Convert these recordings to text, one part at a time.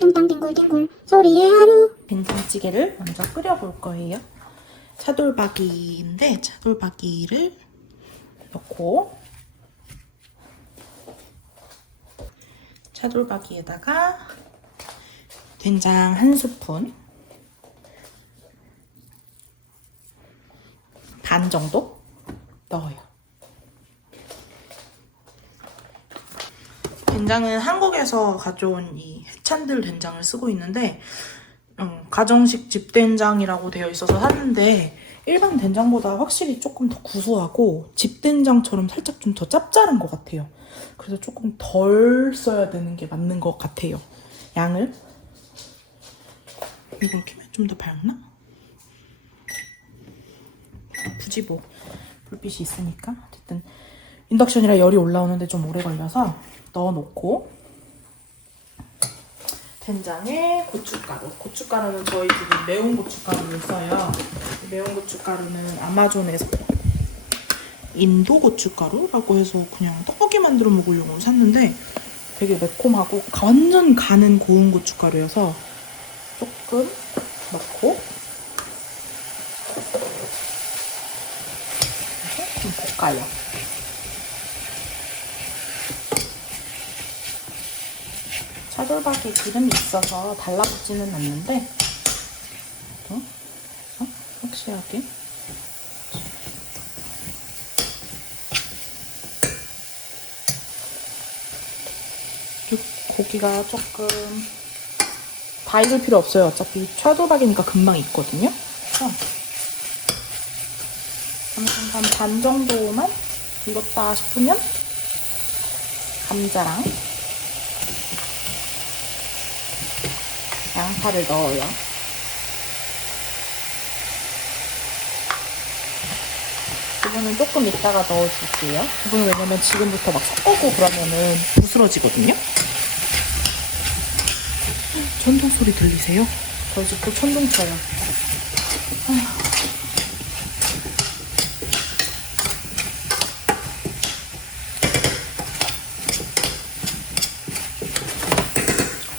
뚱땅 뒹굴뒹굴 소리의 하루. 된장찌개를 먼저 끓여볼 거예요. 차돌박이인데 차돌박이를 넣고 차돌박이에다가 된장 1스푼 반 정도 넣어요. 된장은 한국에서 가져온 이 해찬들 된장을 쓰고 있는데 가정식 집된장이라고 되어 있어서 샀는데 일반 된장보다 확실히 조금 더 구수하고 집된장처럼 살짝 좀 더 짭짤한 것 같아요. 그래서 조금 덜 써야 되는 게 맞는 것 같아요. 양을. 이걸 켜면 좀 더 밝나? 굳이 뭐 불빛이 있으니까. 어쨌든 인덕션이라 열이 올라오는데 좀 오래 걸려서 넣어놓고 된장에 고춧가루. 고춧가루는 저희 집은 매운 고춧가루를 써요. 매운 고춧가루는 아마존에서 인도 고춧가루라고 해서 그냥 떡볶이 만들어 먹으려고 샀는데 되게 매콤하고 완전 가는 고운 고춧가루여서 조금 넣고 좀 볶아요. 차돌박이에 기름이 있어서 달라붙지는 않는데 확실하게 고기가 조금 다 익을 필요 없어요. 어차피 차돌박이니까 금방 익거든요. 그래서 한 반 정도만 익었다 싶으면 감자랑 양파를 넣어요. 두부는 조금 이따가 넣어줄게요. 두부는 왜냐면 지금부터 막 섞고 그러면은 부스러지거든요. 천둥 소리 들리세요? 저희 집도 천둥 쳐요.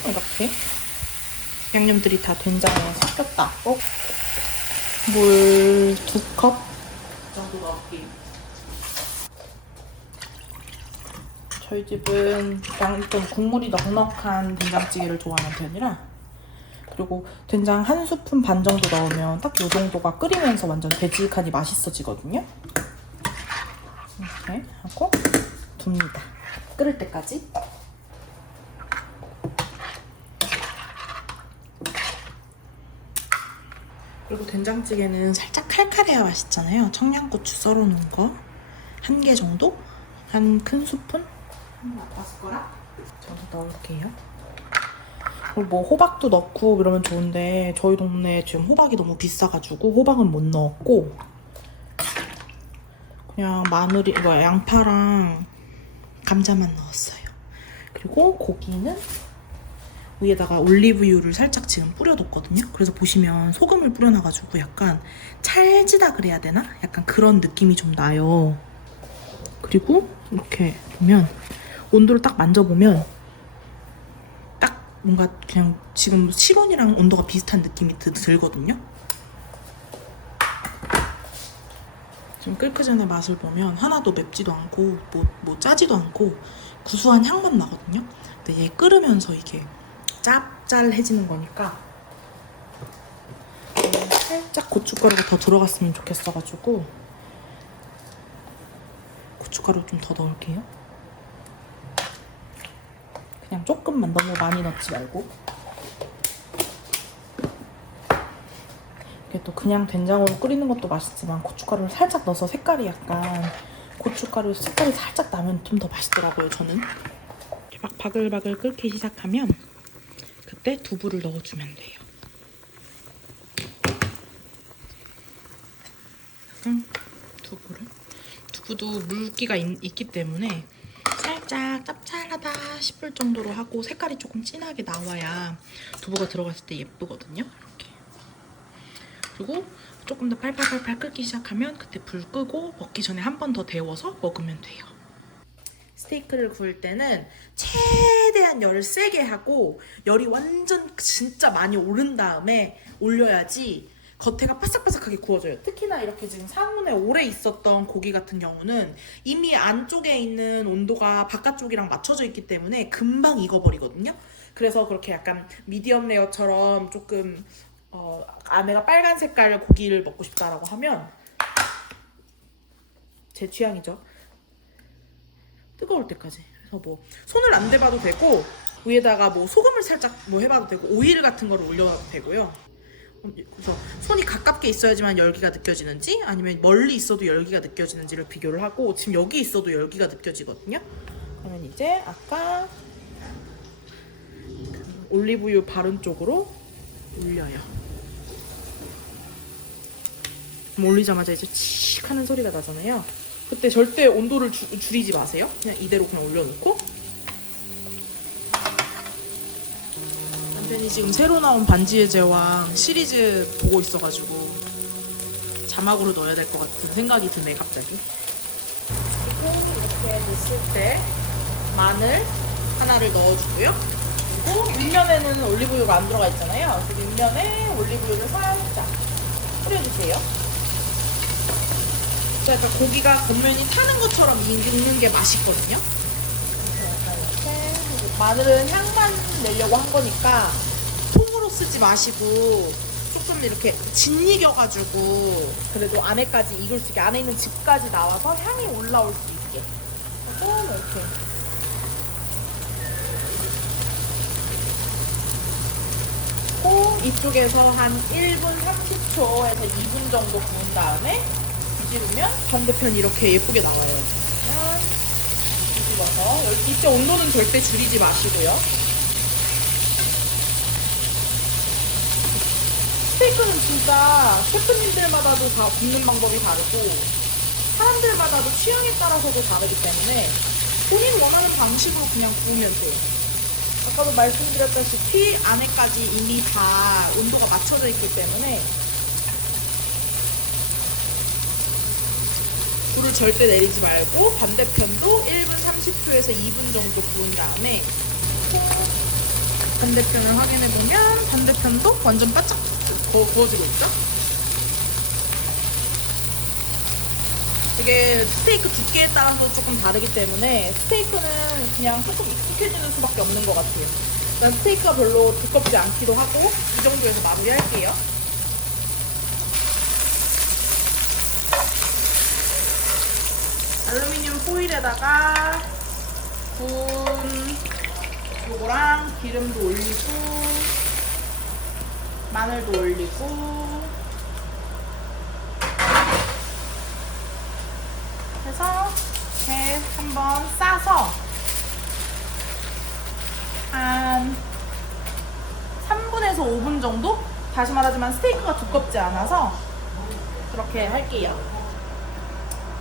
이렇게 양념들이 다 된장에 섞였다. 물 2컵 정도 넣을게요. 저희 집은 좀 국물이 넉넉한 된장찌개를 좋아하는 편이라, 그리고 된장 1스푼 반 정도 넣으면 딱 이 정도가 끓이면서 완전 되직하니 맛있어지거든요. 이렇게 하고 둡니다. 끓을 때까지. 그리고 된장찌개는 살짝 칼칼해야 맛있잖아요. 청양고추 썰어놓은 거 1개 정도? 한 큰 스푼? 아빠 숟가락? 저도 넣을게요. 그리고 뭐 호박도 넣고 이러면 좋은데 저희 동네에 지금 호박이 너무 비싸가지고 호박은 못 넣었고 그냥 양파랑 감자만 넣었어요. 그리고 고기는 위에다가 올리브유를 살짝 지금 뿌려뒀거든요. 그래서 보시면 소금을 뿌려놔가지고 약간 찰지다 그래야 되나? 약간 그런 느낌이 좀 나요. 그리고 이렇게 보면 온도를 딱 만져보면 딱 뭔가 그냥 지금 실온이랑 온도가 비슷한 느낌이 들거든요. 지금 끓기 전에 맛을 보면 하나도 맵지도 않고 뭐 짜지도 않고 구수한 향만 나거든요. 근데 얘 끓으면서 이게 짭짤해지는 거니까 살짝 고춧가루가 더 들어갔으면 좋겠어가지고 고춧가루 좀 더 넣을게요. 그냥 조금만, 너무 많이 넣지 말고. 이게 또 그냥 된장으로 끓이는 것도 맛있지만 고춧가루를 살짝 넣어서 색깔이 약간 고춧가루 색깔이 살짝 나면 좀 더 맛있더라고요, 저는. 이렇게 막 바글바글 끓기 시작하면 그때 두부를 넣어주면 돼요. 두부도 물기가 있기 때문에 살짝 짭짤하다 싶을 정도로 하고 색깔이 조금 진하게 나와야 두부가 들어갔을 때 예쁘거든요. 이렇게. 그리고 조금 더 팔팔팔팔 끓기 시작하면 그때 불 끄고 먹기 전에 한 번 더 데워서 먹으면 돼요. 스테이크를 구울 때는 최대한 열을 세게 하고 열이 완전 진짜 많이 오른 다음에 올려야지 겉에가 바삭바삭하게 구워져요. 특히나 이렇게 지금 상온에 오래 있었던 고기 같은 경우는 이미 안쪽에 있는 온도가 바깥쪽이랑 맞춰져 있기 때문에 금방 익어버리거든요. 그래서 그렇게 약간 미디엄 레어처럼 조금 안에가 빨간 색깔 고기를 먹고 싶다라고 하면 제 취향이죠. 뜨거울 때까지. 그래서 뭐 손을 안 대봐도 되고 위에다가 뭐 소금을 살짝 뭐 해봐도 되고 오일 같은 거를 올려도 되고요. 그래서 손이 가깝게 있어야지만 열기가 느껴지는지 아니면 멀리 있어도 열기가 느껴지는지를 비교를 하고 지금 여기 있어도 열기가 느껴지거든요. 그러면 이제 아까 올리브유 바른 쪽으로 올려요. 올리자마자 이제 칙 하는 소리가 나잖아요. 그때 절대 온도를 줄이지 마세요. 그냥 이대로 그냥 올려놓고. 남편이 지금 새로 나온 반지의 제왕 시리즈 보고 있어가지고 자막으로 넣어야 될 것 같은 생각이 드네 갑자기. 그리고 이렇게 됐을 때 마늘 하나를 넣어주고요. 그리고 윗면에는 올리브유가 안 들어가 있잖아요. 그래서 윗면에 올리브유를 살짝 뿌려주세요. 그러니까 고기가 겉면이 타는 것처럼 익는 게 맛있거든요. 이렇게 마늘은 향만 내려고 한 거니까 통으로 쓰지 마시고 조금 이렇게 짓이겨가지고 그래도 안에까지 익을 수 있게 안에 있는 즙까지 나와서 향이 올라올 수 있게 그래서 이렇게 이쪽에서 한 1분 30초에서 2분 정도 구운 다음에 뒤집으면 반대편이 이렇게 예쁘게 나와요. 그러면 뒤집어서 이때 온도는 절대 줄이지 마시고요. 스테이크는 진짜 셰프님들마다도 다 굽는 방법이 다르고 사람들마다도 취향에 따라서도 다르기 때문에 본인 원하는 방식으로 그냥 구우면 돼요. 아까도 말씀드렸다시피 안에까지 이미 다 온도가 맞춰져 있기 때문에 불을 절대 내리지 말고 반대편도 1분 30초에서 2분 정도 구운 다음에 반대편을 확인해보면 반대편도 완전 바짝 구워지고 있죠? 이게 스테이크 두께에 따라서 조금 다르기 때문에 스테이크는 그냥 조금 익숙해지는 수밖에 없는 것 같아요. 난 스테이크가 별로 두껍지 않기도 하고 이 정도에서 마무리할게요. 알루미늄 포일에다가 구운 요거랑 기름도 올리고 마늘도 올리고 해서 이렇게 한번 싸서 한 3분에서 5분 정도? 다시 말하지만 스테이크가 두껍지 않아서 그렇게 할게요.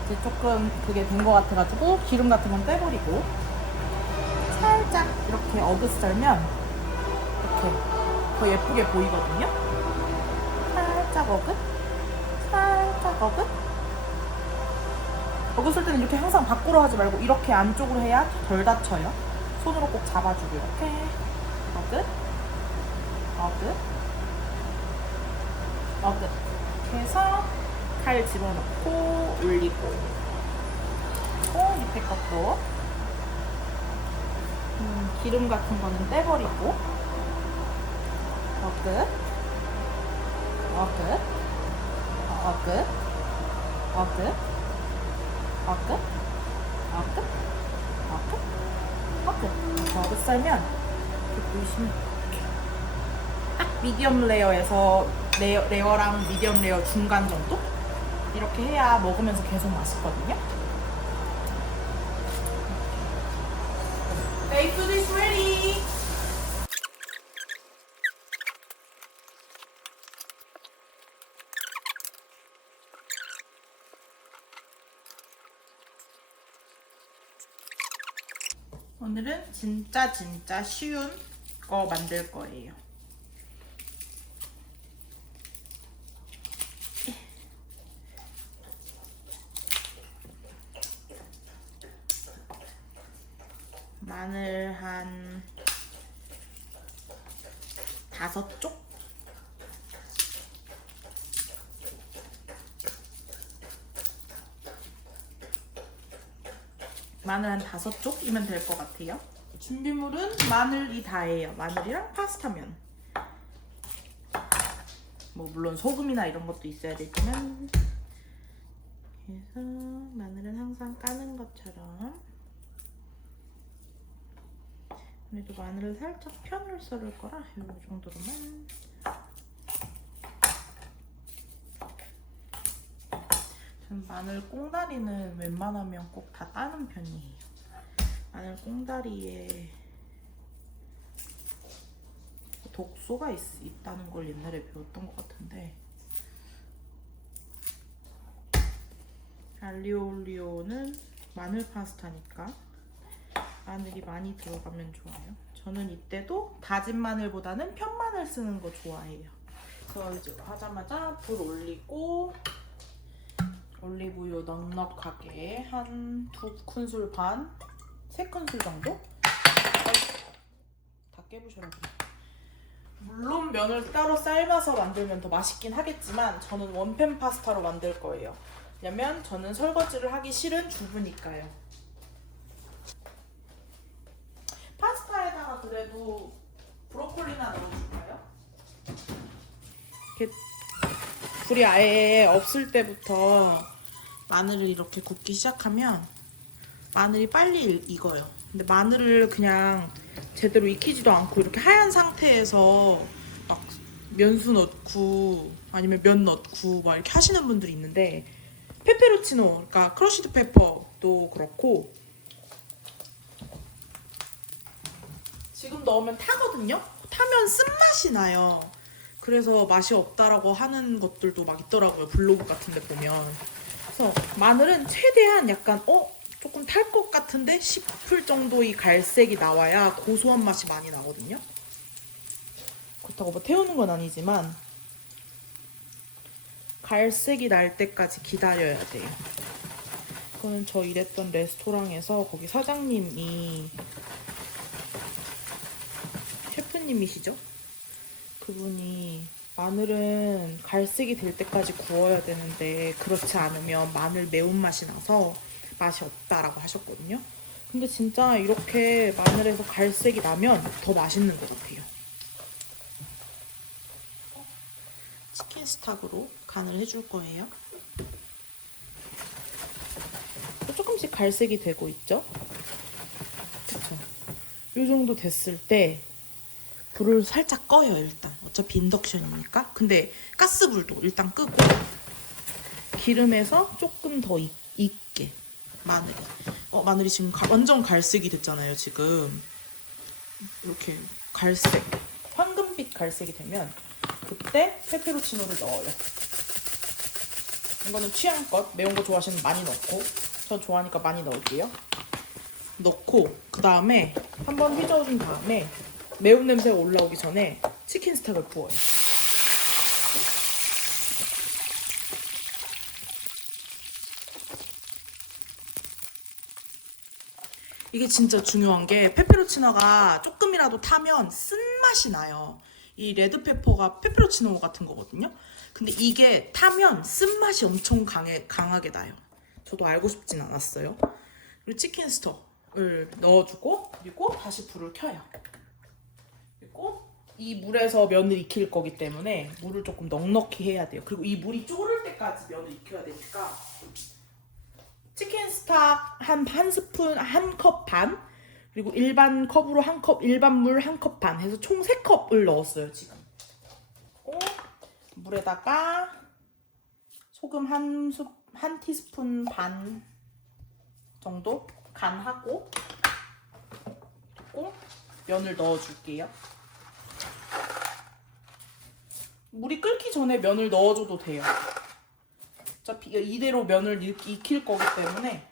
이제 조금 그게 된 것 같아가지고 기름 같은 건 빼버리고 살짝 이렇게 어긋 썰면 이렇게 더 예쁘게 보이거든요. 살짝 어긋, 살짝 어긋. 어긋 썰 때는 이렇게 항상 밖으로 하지 말고 이렇게 안쪽으로 해야 덜 다쳐요. 손으로 꼭 잡아주고 이렇게 어긋, 어긋, 어긋 이렇게 해서 칼 집어넣고 올리고 밑에 것도 기름 같은 거는 떼버리고 어긋, 어긋, 어긋, 어긋, 어긋, 어긋, 어긋, 어긋. 어긋 썰면 이렇게 보이시면 이렇게 딱 미디엄 레어에서 레어랑 미디엄 레어 중간 정도? 이렇게 해야 먹으면서 계속 맛있거든요. The food is ready! 오늘은 진짜 쉬운 거 만들 거예요. 5쪽? 마늘 한 5쪽이면 될 것 같아요. 준비물은 마늘이 다예요. 마늘이랑 파스타면. 뭐 물론 소금이나 이런 것도 있어야 되지만, 그래서 마늘은 항상 까는 것처럼. 그래도 마늘을 살짝 편을 썰을 거라 이 정도로만. 저는 마늘 꽁다리는 웬만하면 꼭 다 따는 편이에요. 마늘 꽁다리에 독소가 있다는 걸 옛날에 배웠던 것 같은데, 알리오 올리오는 마늘 파스타니까 마늘이 많이 들어가면 좋아요. 저는 이때도 다진 마늘보다는 편마늘 쓰는 거 좋아해요. 그래서 이제 하자마자 불 올리고 올리브유 넉넉하게 한 2큰술 반, 3큰술 정도? 다 깨부셔라 그래. 물론 면을 따로 삶아서 만들면 더 맛있긴 하겠지만 저는 원팬 파스타로 만들 거예요. 왜냐면 저는 설거지를 하기 싫은 주부니까요. 파스타에다가 그래도 브로콜리나 넣어줄까요? 이렇게 불이 아예 없을 때부터 마늘을 이렇게 굽기 시작하면 마늘이 빨리 익어요. 근데 마늘을 그냥 제대로 익히지도 않고 이렇게 하얀 상태에서 막 면수 넣고 아니면 면 넣고 막 이렇게 하시는 분들이 있는데, 페페로치노, 그러니까 크러쉬드 페퍼도 그렇고 지금 넣으면 타거든요? 타면 쓴맛이 나요. 그래서 맛이 없다라고 하는 것들도 막 있더라고요. 블로그 같은 데 보면. 그래서 마늘은 최대한 약간 조금 탈 것 같은데 싶을 정도의 갈색이 나와야 고소한 맛이 많이 나거든요. 그렇다고 뭐 태우는 건 아니지만 갈색이 날 때까지 기다려야 돼요. 그거는 저 일했던 레스토랑에서 거기 사장님이 셰프님이시죠? 그분이 마늘은 갈색이 될 때까지 구워야 되는데 그렇지 않으면 마늘 매운맛이 나서 맛이 없다라고 하셨거든요. 근데 진짜 이렇게 마늘에서 갈색이 나면 더 맛있는 것 같아요. 치킨 스탁으로 간을 해줄 거예요. 조금씩 갈색이 되고 있죠? 그쵸? 이 정도 됐을 때 불을 살짝 꺼요. 일단 어차피 인덕션이니까. 근데 가스불도 일단 끄고 기름에서 조금 더 익게 마늘이 지금 완전 갈색이 됐잖아요. 지금 이렇게 갈색, 황금빛 갈색이 되면 그때 페페로치노를 넣어요. 이거는 취향껏 매운 거 좋아하시면 많이 넣고, 저 좋아하니까 많이 넣을게요. 넣고 그 다음에 한번 휘저어준 다음에 매운 냄새가 올라오기 전에 치킨 스탁을 부어요. 이게 진짜 중요한 게 페페로치노가 조금이라도 타면 쓴맛이 나요. 이 레드페퍼가 페페로치노 같은 거거든요. 근데 이게 타면 쓴맛이 엄청 강하게 나요. 저도 알고 싶진 않았어요. 그리고 치킨 스톡을 넣어주고 그리고 다시 불을 켜요. 그리고 이 물에서 면을 익힐 거기 때문에 물을 조금 넉넉히 해야 돼요. 그리고 이 물이 졸을 때까지 면을 익혀야 되니까 치킨 스탁 한 스푼, 한 컵 반, 그리고 일반 컵으로 한 컵, 일반 물 한 컵 반 해서 총 3컵을 넣었어요, 지금. 물에다가 소금 한 티스푼 반 정도 간하고 그리고 면을 넣어줄게요. 물이 끓기 전에 면을 넣어줘도 돼요. 어차피 이대로 면을 익힐 거기 때문에.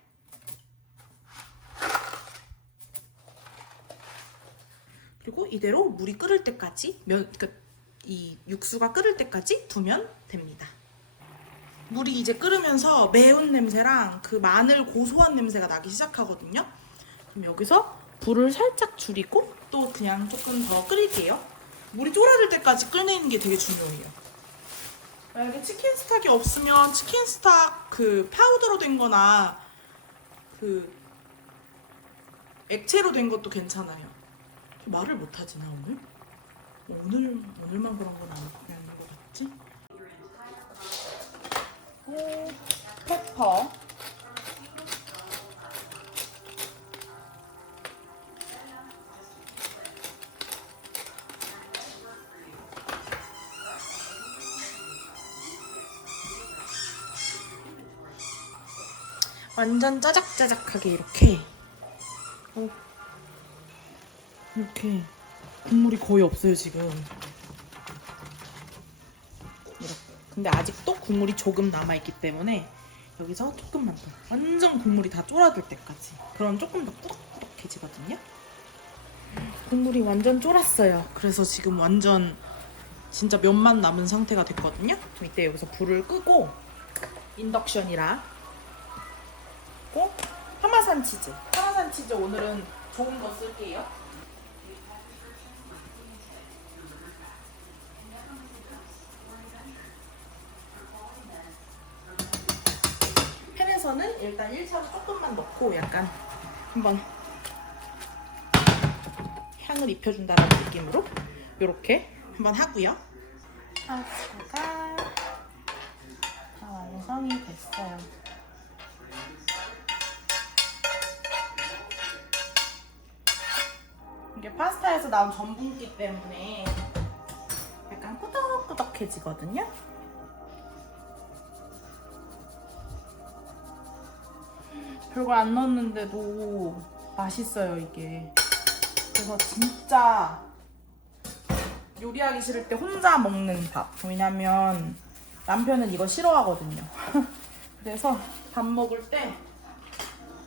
그리고 이대로 물이 끓을 때까지 그러니까 이 육수가 끓을 때까지 두면 됩니다. 물이 이제 끓으면서 매운 냄새랑 그 마늘 고소한 냄새가 나기 시작하거든요. 그럼 여기서 불을 살짝 줄이고 또 그냥 조금 더 끓일게요. 물이 쫄아들 때까지 끓이는 게 되게 중요해요. 만약에 치킨 스탁이 없으면 치킨 스탁 그 파우더로 된 거나 그 액체로 된 것도 괜찮아요. 말을 못하지 나 오늘? 오늘만 그런 건 아닌 것 같지? 오, 페퍼. 완전 짜작짜작하게 이렇게 이렇게 국물이 거의 없어요 지금. 이렇게. 근데 아직도 국물이 조금 남아있기 때문에 여기서 조금만 더 완전 국물이 다 쫄아들 때까지 그럼 조금 더 꾸덕꾸덕해지거든요. 국물이 완전 쫄았어요. 그래서 지금 완전 진짜 면만 남은 상태가 됐거든요. 이때 여기서 불을 끄고 인덕션이라 파마산 치즈. 파마산 치즈 오늘은 좋은 거 쓸게요. 팬에서는 일단 1차로 조금만 넣고 약간 한번 향을 입혀준다는 느낌으로 이렇게 한번 하고요. 파스타가 다 완성이 됐어요. 이게 파스타에서 나온 전분기 때문에 약간 꾸덕꾸덕해지거든요. 별거 안 넣었는데도 맛있어요 이게. 그래서 진짜 요리하기 싫을 때 혼자 먹는 밥. 왜냐면 남편은 이거 싫어하거든요. 그래서 밥 먹을 때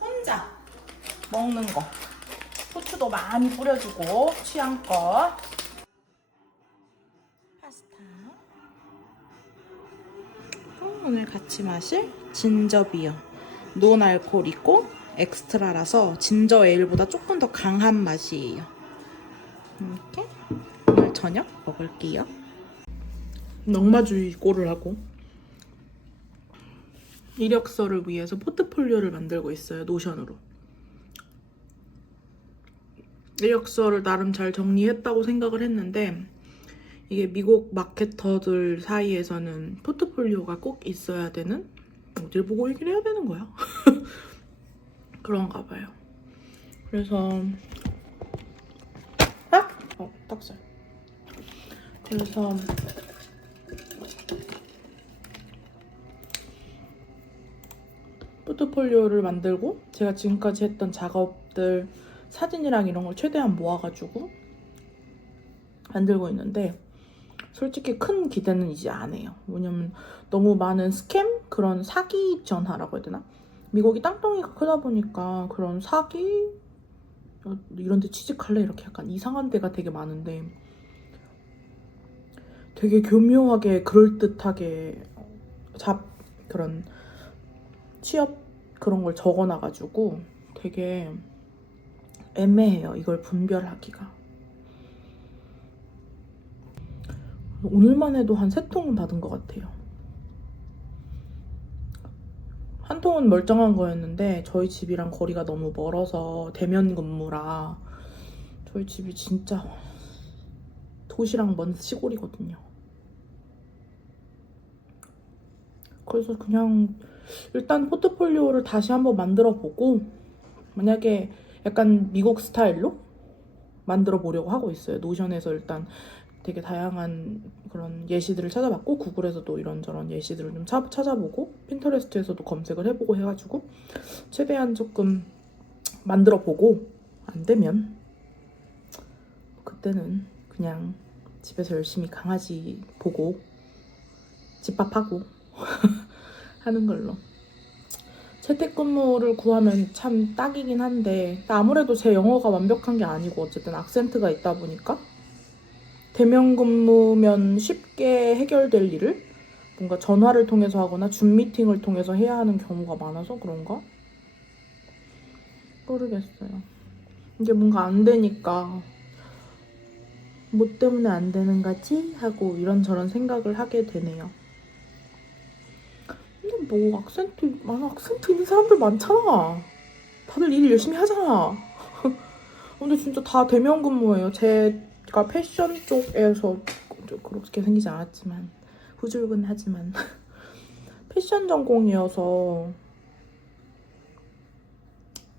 혼자 먹는 거. 후추도 많이 뿌려주고 취향껏. 파스타. 오늘 같이 마실 진저비어. 노알코올이고 엑스트라라서 진저 에일보다 조금 더 강한 맛이에요. 이렇게 오늘 저녁 먹을게요. 넉마주의 꼴을 하고 이력서를 위해서 포트폴리오를 만들고 있어요. 노션으로. 이력서를 나름 잘 정리했다고 생각을 했는데 이게 미국 마케터들 사이에서는 포트폴리오가 꼭 있어야 되는, 어딜 보고 얘기를 해야 되는 거야? 그런가 봐요. 그래서 떡살. 그래서 포트폴리오를 만들고 제가 지금까지 했던 작업들 사진이랑 이런 걸 최대한 모아가지고 만들고 있는데 솔직히 큰 기대는 이제 안 해요. 왜냐면 너무 많은 스캠? 그런 사기 전화라고 해야 되나? 미국이 땅덩이가 크다 보니까 그런 사기? 이런 데 취직할래? 이렇게 약간 이상한 데가 되게 많은데 되게 교묘하게 그럴듯하게 그런 취업 그런 걸 적어놔가지고 되게 애매해요. 이걸 분별하기가. 오늘만 해도 한 3통은 받은 것 같아요. 한 통은 멀쩡한 거였는데 저희 집이랑 거리가 너무 멀어서 대면 근무라 저희 집이 진짜 도시랑 먼 시골이거든요. 그래서 그냥 일단 포트폴리오를 다시 한번 만들어 보고 만약에 약간 미국 스타일로 만들어 보려고 하고 있어요. 노션에서 일단 되게 다양한 그런 예시들을 찾아봤고 구글에서도 이런저런 예시들을 좀 찾아보고 핀터레스트에서도 검색을 해보고 해가지고 최대한 조금 만들어 보고 안 되면 그때는 그냥 집에서 열심히 강아지 보고 집밥하고 하는 걸로. 재택근무를 구하면 참 딱이긴 한데 아무래도 제 영어가 완벽한 게 아니고 어쨌든 악센트가 있다 보니까 대면 근무면 쉽게 해결될 일을 뭔가 전화를 통해서 하거나 줌 미팅을 통해서 해야 하는 경우가 많아서 그런가? 모르겠어요. 이게 뭔가 안 되니까 뭐 때문에 안 되는 거지? 하고 이런저런 생각을 하게 되네요. 근데 뭐 악센트 있는 사람들 많잖아. 다들 일 열심히 하잖아. 근데 진짜 다 대면 근무예요. 제가 패션 쪽에서 그렇게 생기지 않았지만 후줄근하지만 패션 전공이어서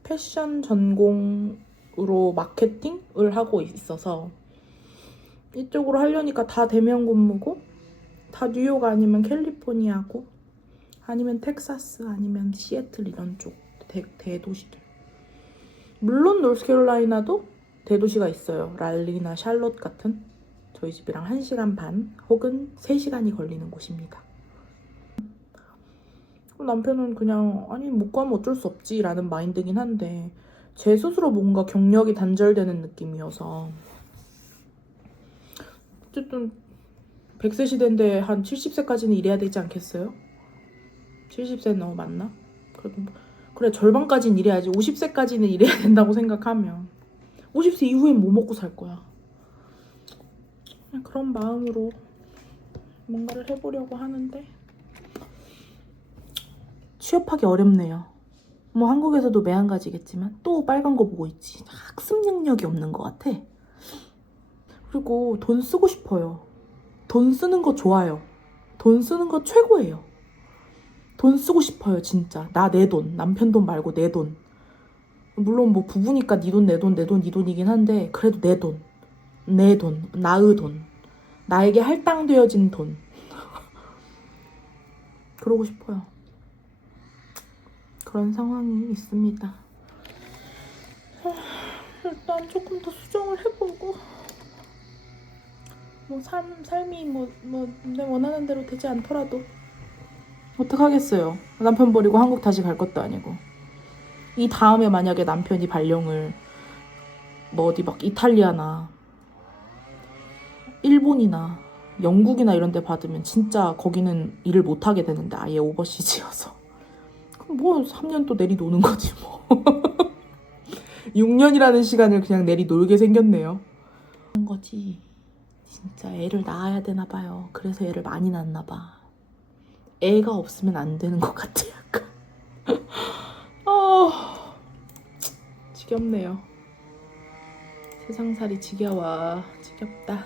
패션 전공으로 마케팅을 하고 있어서 이쪽으로 하려니까 다 대면 근무고 다 뉴욕 아니면 캘리포니아고 아니면 텍사스 아니면 시애틀 이런 쪽 대도시들. 물론 노스캐롤라이나도 대도시가 있어요. 랄리나 샬롯 같은. 저희 집이랑 1시간 반 혹은 3시간이 걸리는 곳입니다. 남편은 그냥 아니 못 가면 어쩔 수 없지 라는 마인드긴 한데 제 스스로 뭔가 경력이 단절되는 느낌이어서 어쨌든 100세 시대인데 한 70세까지는 일해야 되지 않겠어요? 70세는 너무 많나? 그래도 그래 절반까지는 일해야지. 50세까지는 일해야 된다고 생각하면 50세 이후엔 뭐 먹고 살 거야. 그냥 그런 마음으로 뭔가를 해보려고 하는데 취업하기 어렵네요. 뭐 한국에서도 매한가지겠지만 또 빨간 거 보고 있지. 학습 능력이 없는 것 같아. 그리고 돈 쓰고 싶어요. 돈 쓰는 거 좋아요. 돈 쓰는 거 최고예요. 돈 쓰고 싶어요 진짜. 나 내 돈. 남편 돈 말고 내 돈. 물론 뭐 부부니까 네 돈 내 돈 내 돈 네 돈이긴 한데 그래도 내 돈. 내 돈. 나의 돈. 나에게 할당되어진 돈. 그러고 싶어요. 그런 상황이 있습니다. 일단 조금 더 수정을 해보고 뭐 삶이 내 원하는 대로 되지 않더라도 어떡하겠어요. 남편 버리고 한국 다시 갈 것도 아니고. 이 다음에 만약에 남편이 발령을 뭐 어디 막 이탈리아나 일본이나 영국이나 이런 데 받으면 진짜 거기는 일을 못 하게 되는데 아예 오버시즈여서 그럼 뭐 3년 또 내리 노는 거지 뭐. 6년이라는 시간을 그냥 내리 놀게 생겼네요. 그런 거지. 진짜 애를 낳아야 되나 봐요. 그래서 애를 많이 낳나 봐. 애가 없으면 안 되는 것 같아 약간. 지겹네요. 세상살이 지겨워. 지겹다.